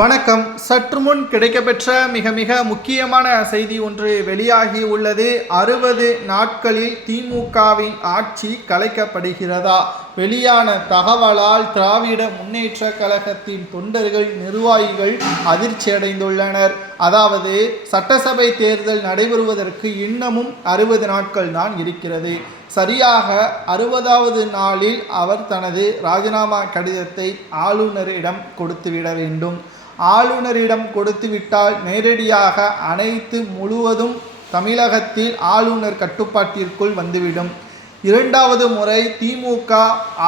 வணக்கம். சற்று முன் கிடைக்கப்பெற்ற மிக முக்கியமான செய்தி ஒன்று வெளியாகி உள்ளது. 60 நாட்களில் திமுகவின் ஆட்சி கலைக்கப்படுகிறதா? வெளியான தகவலால் திராவிட முன்னேற்ற கழகத்தின் தொண்டர்கள், நிர்வாகிகள் அதிர்ச்சியடைந்துள்ளனர். அதாவது சட்டசபை தேர்தல் நடைபெறுவதற்கு இன்னமும் 60 நாட்கள் தான் இருக்கிறது. சரியாக 60வது நாளில் அவர் தனது ராஜினாமா கடிதத்தை ஆளுநரிடம் கொடுத்துவிட வேண்டும். ஆளுநரிடம் கொடுத்துவிட்டால் நேரடியாக அனைத்து முழுவதும் தமிழகத்தில் ஆளுநர் கட்டுப்பாட்டிற்குள் வந்துவிடும். இரண்டாவது முறை திமுக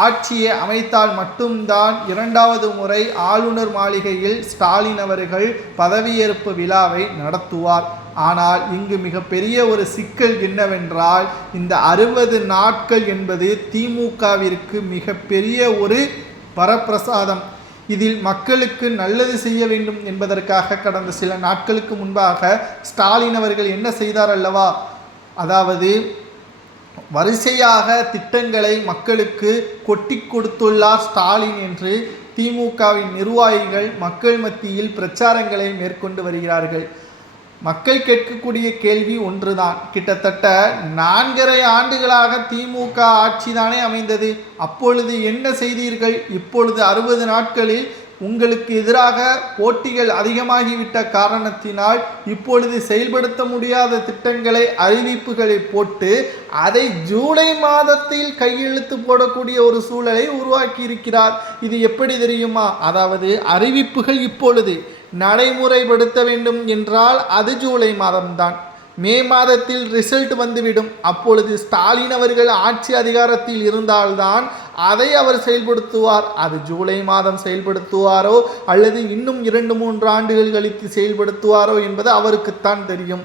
ஆட்சியை அமைத்தால் மட்டும்தான் இரண்டாவது முறை ஆளுநர் மாளிகையில் ஸ்டாலின் அவர்கள் பதவியேற்பு விழாவை நடத்துவார். ஆனால் இங்கு மிகப்பெரிய ஒரு சிக்கல் என்னவென்றால், இந்த 60 நாட்கள் என்பது திமுகவிற்கு மிகப்பெரிய ஒரு வரப்பிரசாதம். இதில் மக்களுக்கு நல்லது செய்ய வேண்டும் என்பதற்காக கடந்த சில நாட்களுக்கு முன்பாக ஸ்டாலின் அவர்கள் என்ன செய்தார் அல்லவா? அதாவது வரிசையாக திட்டங்களை மக்களுக்கு கொட்டி கொடுத்துள்ளார் ஸ்டாலின் என்று திமுகவின் நிர்வாகிகள் மக்கள் மத்தியில் பிரச்சாரங்களை மேற்கொண்டு வருகிறார்கள். மக்கள் கேட்கக்கூடிய கேள்வி ஒன்றுதான். கிட்டத்தட்ட 4.5 ஆண்டுகளாக திமுக ஆட்சிதானே அமைந்தது. அப்பொழுது என்ன செய்தீர்கள்? இப்பொழுது 60 நாட்களில் உங்களுக்கு எதிராக போட்டிகள் அதிகமாகிவிட்ட காரணத்தினால் இப்பொழுது செயல்படுத்த முடியாத திட்டங்களை, அறிவிப்புகளை போட்டு அதை ஜூலை மாதத்தில் கையெழுத்து போடக்கூடிய ஒரு சூழலை உருவாக்கி இருக்கிறார். இது எப்படி தெரியுமா? அதாவது அறிவிப்புகள் இப்பொழுது நடைமுறைப்படுத்த வேண்டும் என்றால் அது ஜூலை மாதம்தான். மே மாதத்தில் ரிசல்ட் வந்துவிடும். அப்பொழுது ஸ்டாலின் அவர்கள் ஆட்சி அதிகாரத்தில் இருந்தால்தான் அதை அவர் செயல்படுத்துவார். அது ஜூலை மாதம் செயல்படுத்துவாரோ அல்லது இன்னும் 2-3 ஆண்டுகள் கழித்து செயல்படுத்துவாரோ என்பது அவருக்குத்தான் தெரியும்.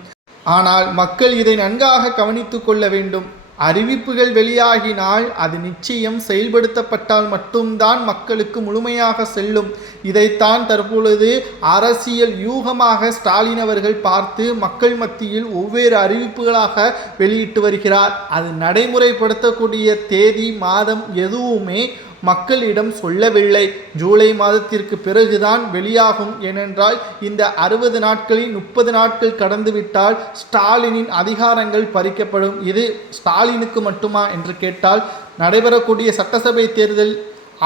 ஆனால் மக்கள் இதை நன்காக கவனித்து கொள்ள வேண்டும். அறிவிப்புகள் வெளியாகினால் அது நிச்சயம் செயல்படுத்தப்பட்டால் மட்டும்தான் மக்களுக்கு முழுமையாக செல்லும். இதைத்தான் தற்பொழுது அரசியல் யூகமாக ஸ்டாலின் அவர்கள் பார்த்து மக்கள் மத்தியில் ஒவ்வொரு அறிவிப்புகளாக வெளியிட்டு வருகிறார். அது நடைமுறைப்படுத்தக்கூடிய தேதி, மாதம் எதுவுமே மக்களிடம் சொல்லவில்லை. ஜூலை மாதத்திற்கு பிறகுதான் வெளியாகும். ஏனென்றால் இந்த 60 நாட்களில் 30 நாட்கள் கடந்துவிட்டால் ஸ்டாலினின் அதிகாரங்கள் பறிக்கப்படும். இது ஸ்டாலினுக்கு மட்டுமா என்று கேட்டால், நடைபெறக்கூடிய சட்டசபை தேர்தல்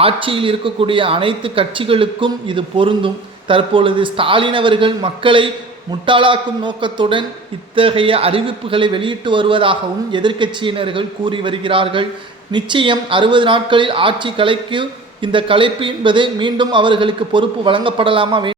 ஆட்சியில் இருக்கக்கூடிய அனைத்து கட்சிகளுக்கும் இது பொருந்தும். தற்பொழுது ஸ்டாலின் அவர்கள் மக்களை முட்டாளாக்கும் நோக்கத்துடன் இத்தகைய அறிவிப்புகளை வெளியிட்டு வருவதாகவும் எதிர்க்கட்சியினர்கள் கூறி வருகிறார்கள். நிச்சயம் 60 நாட்களில் ஆட்சி கலைக்கு இந்த கலைப்பு என்பது மீண்டும் அவர்களுக்கு பொறுப்பு வழங்கப்படலாமா?